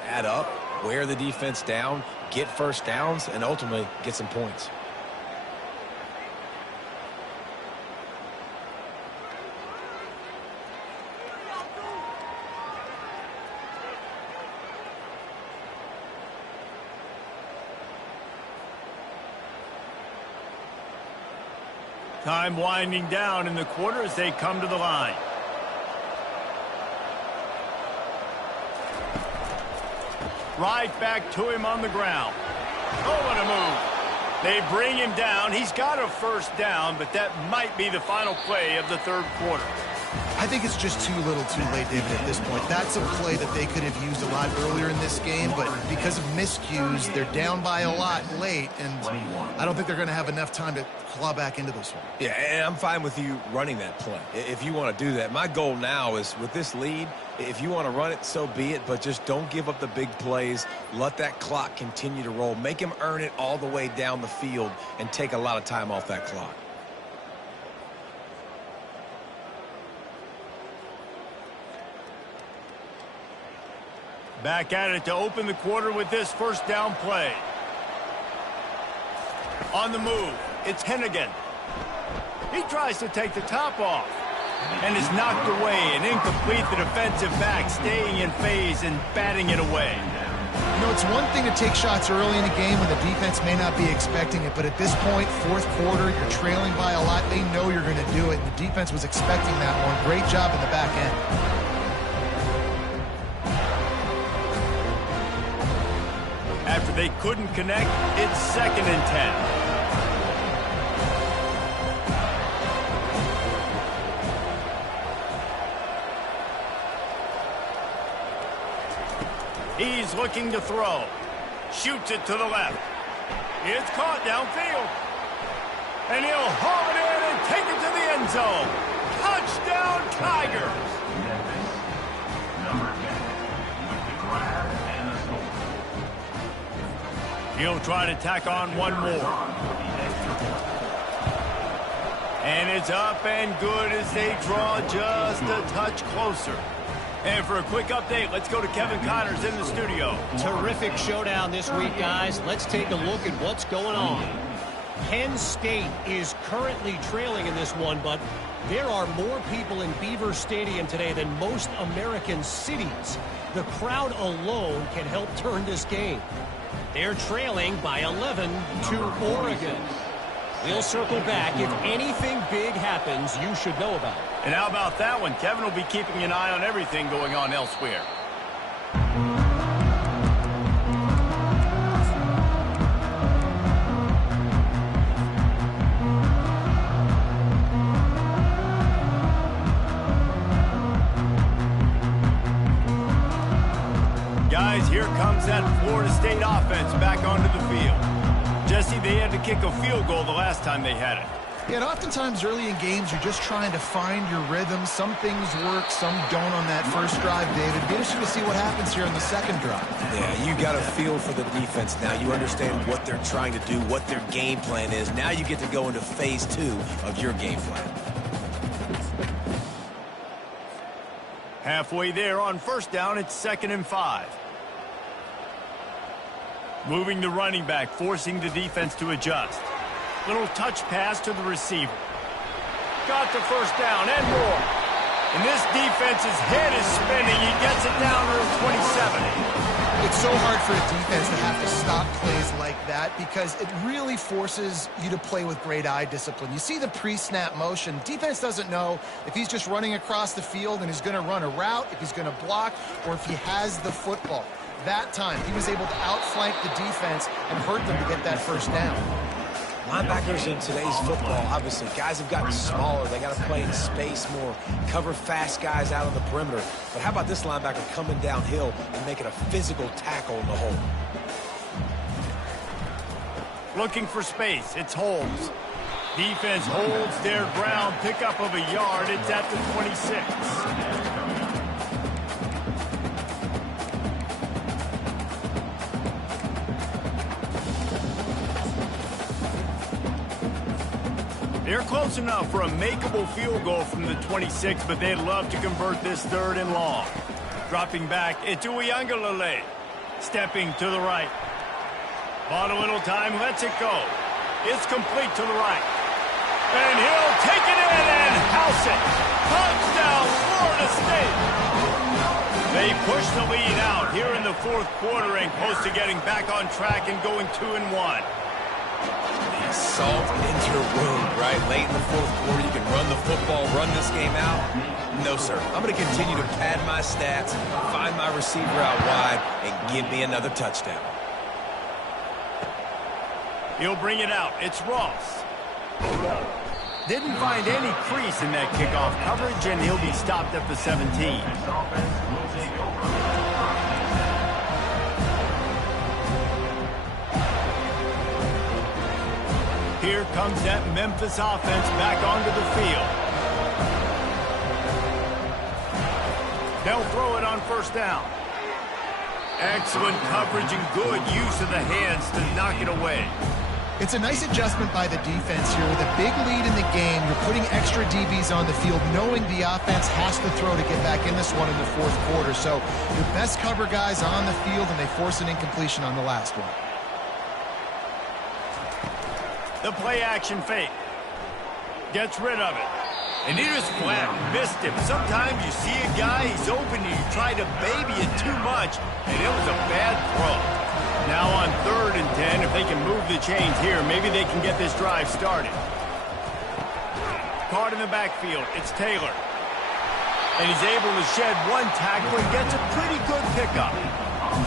Add up, wear the defense down, get first downs, and ultimately get some points. Time winding down in the quarter as they come to the line. Right back to him on the ground. Oh, what a move. They bring him down. He's got a first down, but that might be the final play of the third quarter. I think it's just too little too late, David, at this point. That's a play that they could have used a lot earlier in this game, but because of miscues, they're down by a lot late, and I don't think they're going to have enough time to claw back into this one. Yeah, and I'm fine with you running that play if you want to do that. My goal now is with this lead, if you want to run it, so be it, but just don't give up the big plays. Let that clock continue to roll. Make him earn it all the way down the field and take a lot of time off that clock. Back at it to open the quarter with this first down play. On the move, it's Hennigan. He tries to take the top off and is knocked away and incomplete. The defensive back staying in phase and batting it away. You know, it's one thing to take shots early in the game when the defense may not be expecting it, but at this point, fourth quarter, you're trailing by a lot. They know you're going to do it, and the defense was expecting that one. Great job in the back end. After they couldn't connect, it's 2nd and 10. He's looking to throw. Shoots it to the left. It's caught downfield. And he'll haul it in and take it to the end zone. Touchdown, Tigers! Number 10 with the grab and the score. He'll try to tack on one more. And it's up and good as they draw just a touch closer. And for a quick update, let's go to Kevin Connors in the studio. Terrific showdown this week, guys. Let's take a look at what's going on. Penn State is currently trailing in this one, but there are more people in Beaver Stadium today than most American cities. The crowd alone can help turn this game. They're trailing by 11 to Oregon. We'll circle back. If anything big happens, you should know about it. And how about that one? Kevin will be keeping an eye on everything going on elsewhere. Guys, here comes that Florida State offense back onto the field. Jesse, they had to kick a field goal the last time they had it. Yeah, and oftentimes early in games, you're just trying to find your rhythm. Some things work, some don't on that first drive, David. Be interesting to see what happens here on the second drive. Yeah, you got a feel for the defense now. You understand what they're trying to do, what their game plan is. Now you get to go into phase 2 of your game plan. Halfway there on first down, it's 2nd and 5. Moving the running back, forcing the defense to adjust. Little touch pass to the receiver. Got the first down and more. And this defense's head is spinning. He gets it down to the 27. It's so hard for a defense to have to stop plays like that because it really forces you to play with great eye discipline. You see the pre-snap motion. Defense doesn't know if he's just running across the field and he's going to run a route, if he's going to block, or if he has the football. That time, he was able to outflank the defense and hurt them to get that first down. Linebackers in today's football, obviously, guys have gotten smaller. They got to play in space more, cover fast guys out on the perimeter. But how about this linebacker coming downhill and making a physical tackle in the hole? Looking for space, it's Holmes. Defense holds their ground, pickup of a yard. It's at the 26. They're close enough for a makeable field goal from the 26, but they'd love to convert this 3rd and long. Dropping back, it's Uiagalelei. Stepping to the right. Bought a little time, lets it go. It's complete to the right. And he'll take it in and house it. Touchdown, Florida State. They push the lead out here in the 4th quarter and close to getting back on track and going 2-1. Salt into your wound, right? Late in the 4th quarter, you can run the football, run this game out. No, sir. I'm going to continue to pad my stats, find my receiver out wide, and give me another touchdown. He'll bring it out. It's Ross. Didn't find any crease in that kickoff coverage, and he'll be stopped at the 17. Here comes that Memphis offense back onto the field. They'll throw it on first down. Excellent coverage and good use of the hands to knock it away. It's a nice adjustment by the defense here. With a big lead in the game, you're putting extra DBs on the field, knowing the offense has to throw to get back in this one in the fourth quarter. So your best cover guys on the field, and they force an incompletion on the last one. The play action fake. Gets rid of it. And he just flat missed him. Sometimes you see a guy, he's open, and you try to baby it too much, and it was a bad throw. Now on 3rd and 10, if they can move the chains here, maybe they can get this drive started. Caught in the backfield, it's Taylor. And he's able to shed one tackle and gets a pretty good pickup.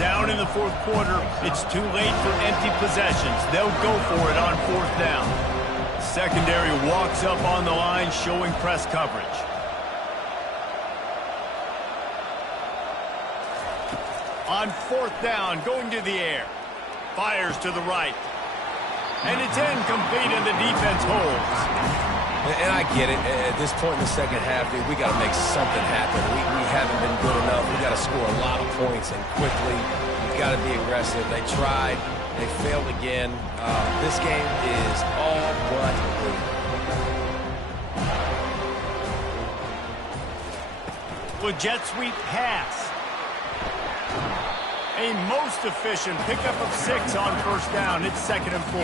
Down in the fourth quarter, it's too late for empty possessions. They'll go for it on 4th down. Secondary walks up on the line, showing press coverage. On 4th down, going to the air. Fires to the right. And it's incomplete, and the defense holds. And I get it. At this point in the second half, dude, we got to make something happen. We haven't been good enough. We got to score a lot of points and quickly. We've got to be aggressive. They tried. They failed again. This game is all but over. With jet sweep pass. A most efficient pickup of 6 on 1st down. It's 2nd and 4.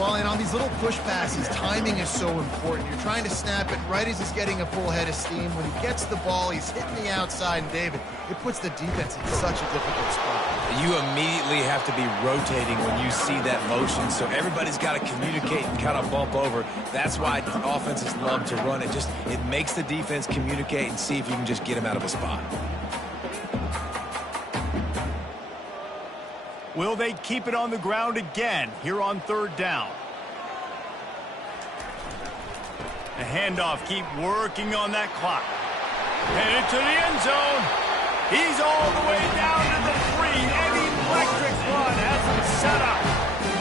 Well, and on these little push passes, timing is so important. You're trying to snap it right as he's getting a full head of steam. When he gets the ball, he's hitting the outside, and David, it puts the defense in such a difficult spot. You immediately have to be rotating when you see that motion, so everybody's got to communicate and kind of bump over. That's why offenses love to run it. It makes the defense communicate and see if you can just get him out of a spot. Will they keep it on the ground again here on 3rd down? The handoff, keep working on that clock. Headed to the end zone. He's all the way down to the 3. An electric run has him set up.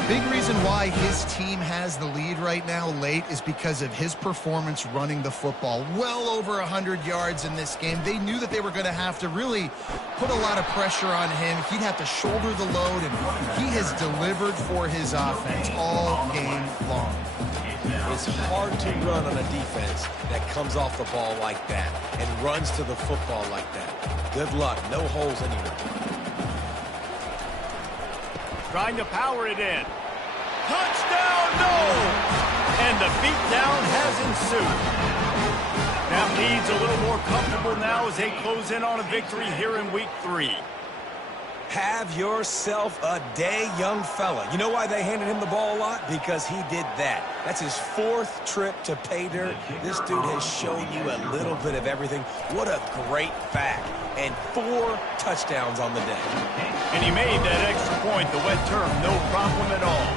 Big reason why his team has the lead right now late is because of his performance running the football. Well over 100 yards in this game. They knew that they were going to have to really put a lot of pressure on him. He'd have to shoulder the load, and he has delivered for his offense all game long. It's hard to run on a defense that comes off the ball like that and runs to the football like that. Good luck. No holes anywhere. Trying to power it in. Touchdown, no! And the beatdown has ensued. That leads a little more comfortable now as they close in on a victory here in week 3. Have yourself a day, young fella. You know why they handed him the ball a lot? Because he did that. That's his 4th trip to pay dirt. This dude has shown you a little bit of everything. What a great back. And 4 touchdowns on the day. And he made that extra point, the wet turf, no problem at all.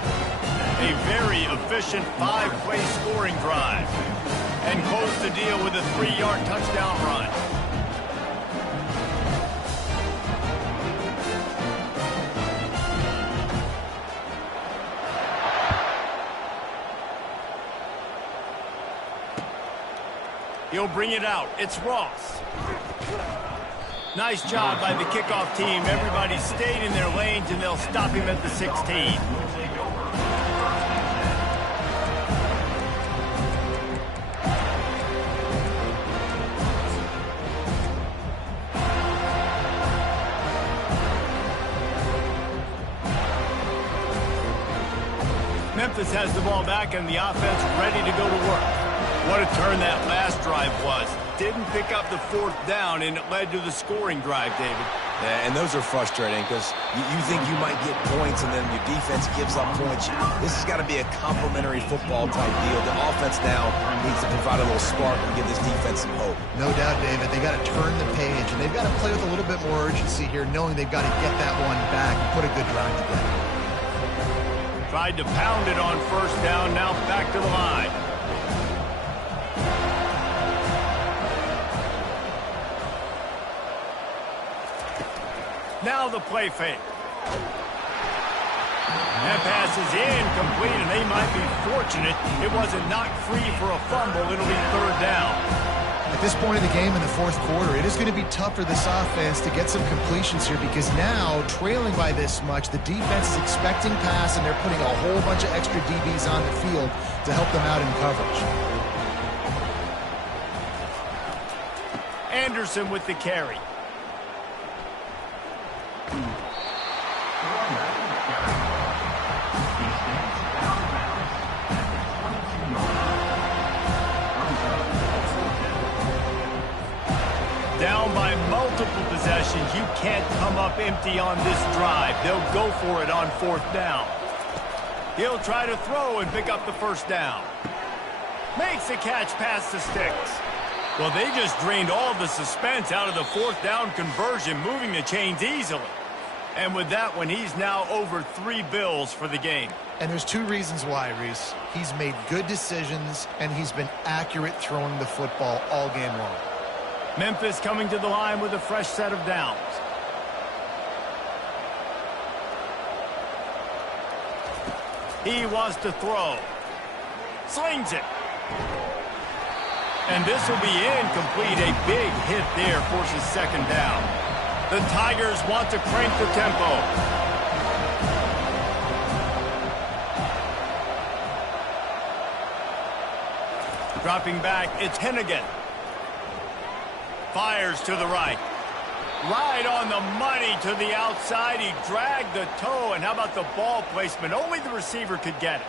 A very efficient 5-play scoring drive. And closed the deal with a 3-yard touchdown run. He'll bring it out. It's Ross. Nice job by the kickoff team. Everybody stayed in their lanes, and they'll stop him at the 16. Memphis has the ball back, and the offense ready to go to work. What a turn that last drive was. Didn't pick up the 4th down, and it led to the scoring drive, David. Yeah, and those are frustrating because you think you might get points, and then your defense gives up points. This has got to be a complimentary football type deal. The offense now needs to provide a little spark and give this defense some hope. No doubt, David. They got to turn the page, and they've got to play with a little bit more urgency here, knowing they've got to get that one back and put a good drive together. Tried to pound it on 1st down, now back to the line. Now the play fake. That pass is incomplete, and they might be fortunate it wasn't knocked free for a fumble. It'll be 3rd down. I this point of the game in the fourth quarter, it is going to be tough for this offense to get some completions here because now, trailing by this much, the defense is expecting pass, and they're putting a whole bunch of extra DBs on the field to help them out in coverage. Anderson with the carry. Down by multiple possessions, you can't come up empty on this drive. They'll go for it on fourth down. He'll try to throw and pick up the first down. Makes a catch past the sticks. Well, they just drained all the suspense out of the fourth down conversion, moving the chains easily. And with that one, he's now over 3 bills for the game. And there's 2 reasons why, Reese. He's made good decisions, and he's been accurate throwing the football all game long. Memphis coming to the line with a fresh set of downs. He wants to throw. Slings it. And this will be incomplete. A big hit there forces second down. The Tigers want to crank the tempo. Dropping back, it's Hennigan. Fires to the right. Right on the money to the outside. He dragged the toe, and how about the ball placement? Only the receiver could get it.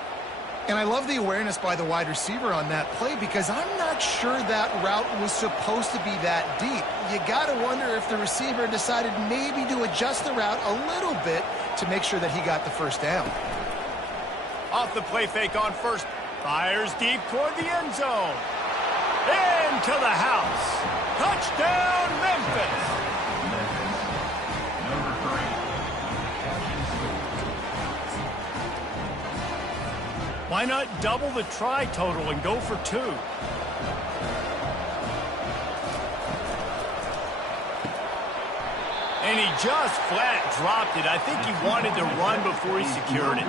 And I love the awareness by the wide receiver on that play because I'm not sure that route was supposed to be that deep. You got to wonder if the receiver decided maybe to adjust the route a little bit to make sure that he got the first down. Off the play fake on first. Fires deep toward the end zone. Into the house. Touchdown, Memphis. Why not double the try total and go for 2? And he just flat dropped it. I think he wanted to run before he secured it.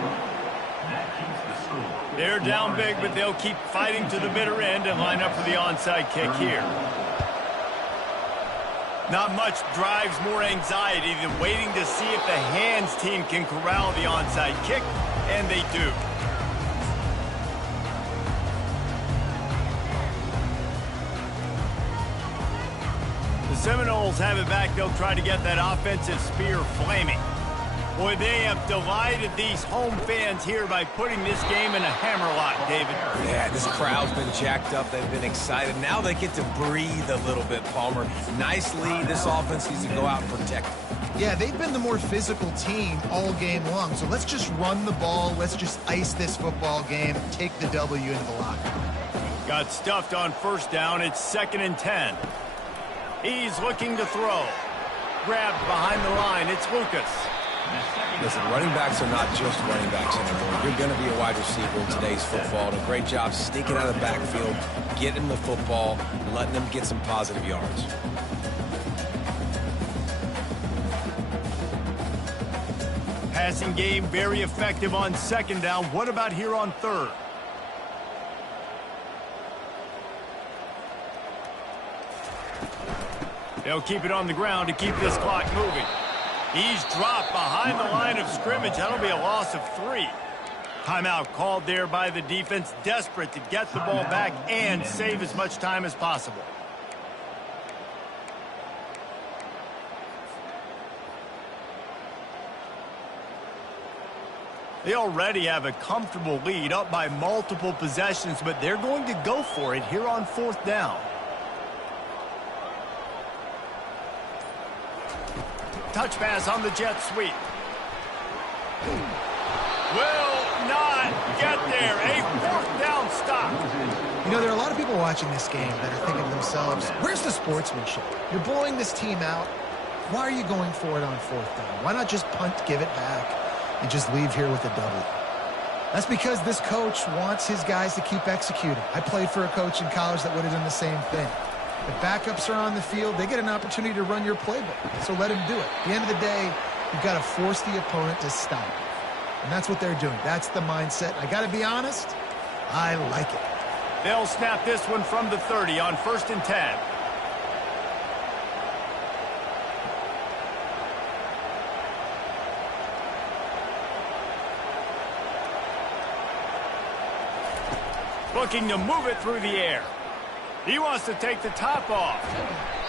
They're down big, but they'll keep fighting to the bitter end and line up for the onside kick here. Not much drives more anxiety than waiting to see if the hands team can corral the onside kick, and they do. The Seminoles have it back. They'll try to get that offensive spear flaming. Boy, they have delighted these home fans here by putting this game in a hammerlock, David. Yeah, this crowd's been jacked up. They've been excited. Now they get to breathe a little bit, Palmer. Nice lead. This offense needs to go out and protect it. Yeah, they've been the more physical team all game long. So let's just run the ball. Let's just ice this football game. Take the W into the locker. Got stuffed on first down. It's 2nd and 10. He's looking to throw. Grabbed behind the line. It's Lucas. Listen, running backs are not just running backs anymore. You're going to be a wide receiver in today's football. And a great job sneaking out of the backfield, getting the football, and letting them get some positive yards. Passing game very effective on 2nd down. What about here on 3rd? They'll keep it on the ground to keep this clock moving. He's dropped behind the line of scrimmage. That'll be a loss of 3. Timeout called there by the defense, desperate to get the ball back and save as much time as possible. They already have a comfortable lead, up by multiple possessions, but they're going to go for it here on 4th down. Touch pass on the jet sweep. Will not get there. A 4th down stop. You know, there are a lot of people watching this game that are thinking to themselves, where's the sportsmanship? You're blowing this team out. Why are you going for it on 4th down? Why not just punt, give it back, and just leave here with a W? That's because this coach wants his guys to keep executing. I played for a coach in college that would have done the same thing. If backups are on the field, they get an opportunity to run your playbook. So let him do it. At the end of the day, you've got to force the opponent to stop. And that's what they're doing. That's the mindset. I got to be honest, I like it. They'll snap this one from the 30 on 1st and 10. Looking to move it through the air. He wants to take the top off.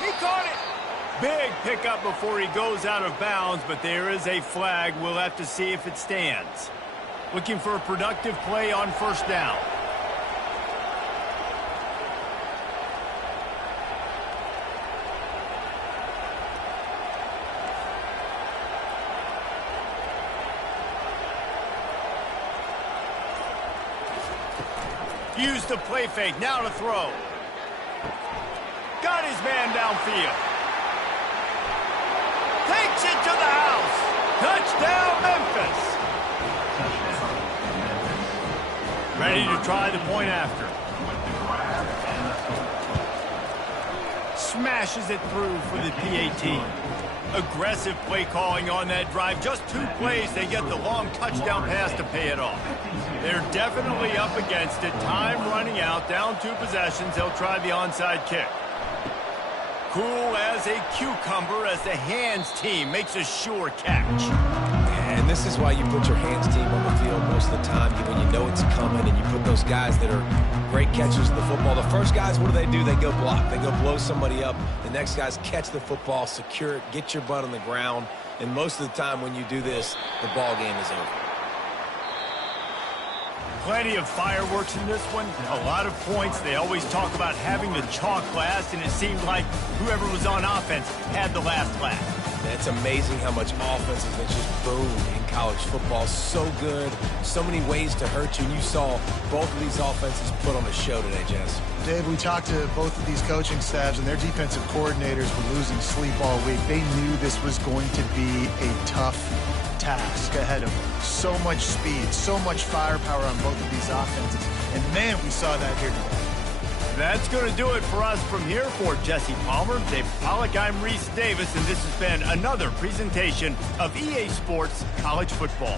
He caught it. Big pickup before he goes out of bounds, but there is a flag. We'll have to see if it stands. Looking for a productive play on first down. Used the play fake, now to throw. Got his man downfield. Takes it to the house. Touchdown, Memphis. Ready to try the point after. Smashes it through for the PAT. Aggressive play calling on that drive. Just 2 plays, they get the long touchdown pass to pay it off. They're definitely up against it. Time running out, down 2 possessions. They'll try the onside kick. Cool as a cucumber as the hands team makes a sure catch. And this is why you put your hands team on the field most of the time, when you know it's coming, and you put those guys that are great catchers of the football. The first guys, what do? They go block. They go blow somebody up. The next guys catch the football, secure it, get your butt on the ground. And most of the time when you do this, the ball game is over. Plenty of fireworks in this one. A lot of points. They always talk about having the chalk last, and it seemed like whoever was on offense had the last laugh. It's amazing how much offense has just boomed in college football. So good. So many ways to hurt you. And you saw both of these offenses put on a show today, Jess. Dave, we talked to both of these coaching staffs, and their defensive coordinators were losing sleep all week. They knew this was going to be a tough task ahead of them. So much speed, so much firepower on both of these offenses. And, man, we saw that here today. That's going to do it for us from here. For Jesse Palmer, Dave Pollack, I'm Reese Davis, and this has been another presentation of EA Sports College Football.